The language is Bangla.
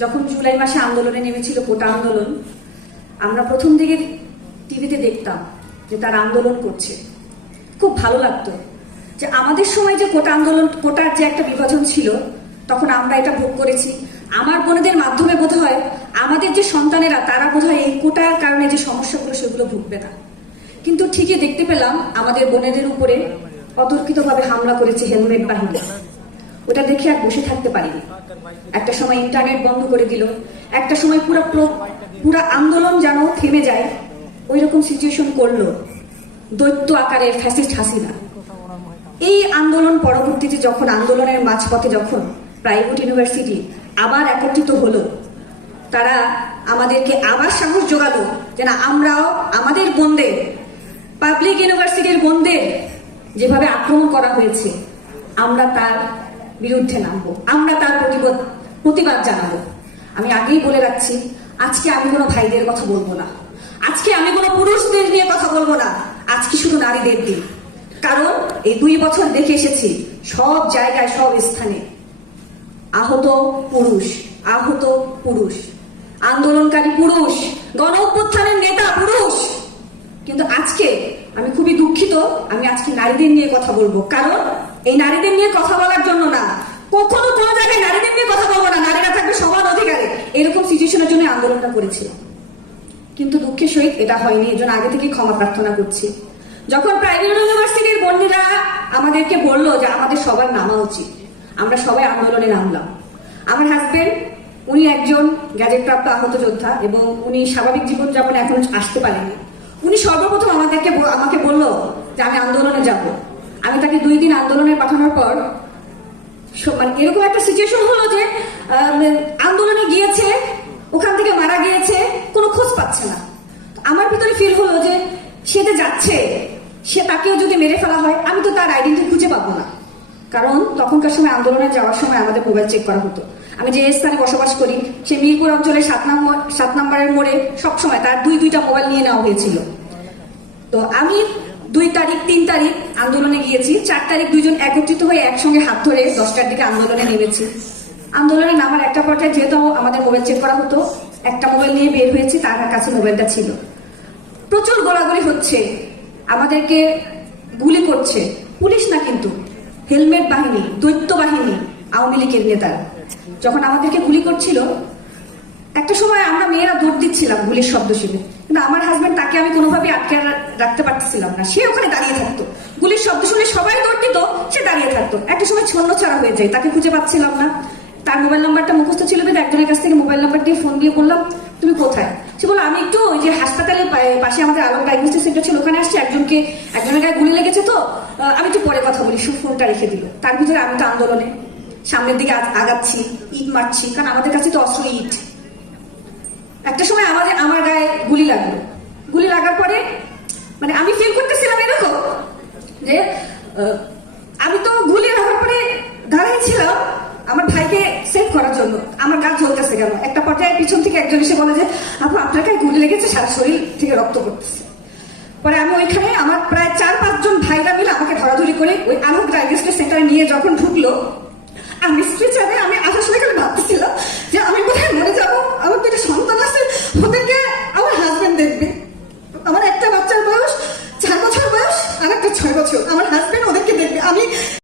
যখন জুলাই মাসে আন্দোলনে নেমেছিল কোটা আন্দোলন, আমরা প্রথম দিকে টিভিতে দেখতাম যে তার আন্দোলন করছে, খুব ভালো লাগতো যে আমাদের সময় যে কোটা আন্দোলন, কোটার যে একটা বিভাজন ছিল, তখন আমরা এটা ভোগ করেছি। আমার বোনেদের মাধ্যমে বোধ হয় আমাদের যে সন্তানেরা, তারা বোধ হয় এই কোটার কারণে যে সমস্যাগুলো সেগুলো ভুগবে না। কিন্তু ঠিকই দেখতে পেলাম আমাদের বোনেদের উপরে অতর্কিতভাবে হামলা করেছে হেলমেট বাহিনী। ওটা দেখে আর বসে থাকতে পারিনি। একটা সময় ইন্টারনেট বন্ধ করে দিল, একটা সময় পুরো আন্দোলন যেন থেমে যায়, ওই রকম সিচুয়েশন করলো দৈত্য আকারের ফ্যাসিস্ট হাসিনা। এই আন্দোলন পরবর্তীতে যখন আন্দোলনের মাঝপথে যখন প্রাইভেট ইউনিভার্সিটি আবার একত্রিত হলো, তারা আমাদেরকে আবার সাহস জোগালো যে না, আমরাও আমাদের বোনদের, পাবলিক ইউনিভার্সিটির বোনদের যেভাবে আক্রমণ করা হয়েছে, আমরা তার বিরুদ্ধে নামবো, আমরা তার প্রতিবাদ জানাবো। আমি আগেই বলে রাখছি, আজকে আমি কোনো ভাইদের কথা বলবো না, আজকে আমি কোনো পুরুষদের নিয়ে কথা বলবো না, আজকে শুধু নারীদের দিন। কারণ এই 2 বছর দেখে এসেছি সব জায়গায়, সব স্থানে আহত পুরুষ, আন্দোলনকারী পুরুষ, গণ অভ্যুত্থানের নেতা পুরুষ। কিন্তু আজকে আমি খুবই দুঃখিত, আমি আজকে নারীদের নিয়ে কথা বলবো। কারণ এই নারীদের নিয়ে কথা বলার জন্য না, কখনো কোনো জায়গায় নারীদের নিয়ে কথা বলবো না, নারীরা থাকবে সমান অধিকারে, এরকম সিচুয়েশনের জন্য আন্দোলনটা করেছি। কিন্তু দুঃখের সহিত এটা হয়নি, এজন্য আগে থেকে ক্ষমা প্রার্থনা করছি। যখন প্রাইভেট ইউনিভার্সিটির বন্ধুরা আমাদেরকে বললো যে আমাদের সবার নামা উচিত, আমরা সবাই আন্দোলনে নামলাম। আমার হাজবেন্ড, উনি একজন গ্যাজেটপ্রাপ্ত আহত যোদ্ধা এবং উনি স্বাভাবিক জীবনযাপনে এখন আসতে পারেনি। উনি সর্বপ্রথম আমাকে বললো যে আমি আন্দোলনে যাব। আমি তাকে 2 দিন আন্দোলনে পাঠানোর পর মানে এরকম একটা সিচুয়েশন হলো যে আন্দোলনে গিয়েছে, ওখান থেকে মারা গিয়েছে, কোনো খোঁজ পাচ্ছে না। আমার ভিতরে ফিল হলো যে সে যে যাচ্ছে, সে তাকেও যদি মেরে ফেলা হয়, আমি তো তার আইডেন্টি খুঁজে পাবো না। কারণ তখনকার সময় আন্দোলনে যাওয়ার সময় আমাদের মোবাইল চেক করা হতো। আমি যে স্থানে বসবাস করি, সে মিরপুর অঞ্চলের 7 নম্বরের মোড়ে সবসময় তার 2টা মোবাইল নিয়ে নেওয়া হয়েছিল। তো আমি 2 তারিখ 3 তারিখ আন্দোলনে গিয়েছি, 4 তারিখ 2 জন একত্রিত হয়ে একসঙ্গে হাত ধরে 10টার দিকে আন্দোলনে নেমেছি। আন্দোলনে নামার একটা পর্যায়ে যেহেতু আমাদের মোবাইল চেক করা হতো, একটা মোবাইল নিয়ে বের হয়েছি, তার কাছে মোবাইলটা ছিল। প্রচুর গোলাগুলি হচ্ছে, আমাদেরকে গুলি করছে, পুলিশ না কিন্তু হেলমেট বাহিনী, দৈত্য বাহিনী, আওয়ামী লীগের নেতারা যখন আমাদেরকে গুলি করছিল, একটা সময় আমরা মেয়েরা দৌড় দিচ্ছিলাম গুলির শব্দ শুনে। কিন্তু আমার হাজবেন্ড, তাকে আমি কোনোভাবে আটকে রাখতে পারতেছিলাম না, সে ওখানে দাঁড়িয়ে থাকতো। গুলির শব্দ শুনে সবাই দৌড় দিত, সে দাঁড়িয়ে থাকতো। একটা সময় ছন্ন ছাড়া হয়ে যায়, তাকে খুঁজে পাচ্ছিলাম না। তার মোবাইল নাম্বারটা মুখস্থ ছিল, কিন্তু একজনের কাছ থেকে মোবাইল নাম্বার দিয়ে ফোন দিয়ে বললাম তুমি কোথায়। সে বললো আমি একটু ওই যে হাসপাতালের পাশে আমাদের আলম ডায়াগনস্টিক সেন্টার ছিল, ওখানে আসছি, একজনের গায়ে গুলি লেগেছে, তো আমি একটু পরে কথা বলি। ফোনটা রেখে দিল। তার ভিতরে আমি তো আন্দোলনে সামনের দিকে আগাচ্ছি, ইট মারছি, কারণ আমাদের কাছে তো অস্ত্র ইট। একটা সময় আমার গায়ে গুলি লাগলো। গুলি লাগার পরে মানে আমি ফিল করতেছিলাম এরকম যে আমি তো গুলি লাগার পরে দাঁড়াইছিলাম আমার ভাইকে সেভ করার জন্য। আমার গা জ্বলতেছে কেন। একটা পর্যায়ে পিছন থেকে একজন এসে বলে যে আপু আপনার গায়ে গুলি লেগেছে, সারা শরীর থেকে রক্ত পড়তেছে। পরে আমি ওইখানে আমার প্রায় 4-5 জন ভাইরা মিলে আমাকে ধরাধরি করে ওই আলম ডায়াগনস্টিক সেন্টারে নিয়ে যখন ঢুকলো, আমি স্ট্রেচারে আমি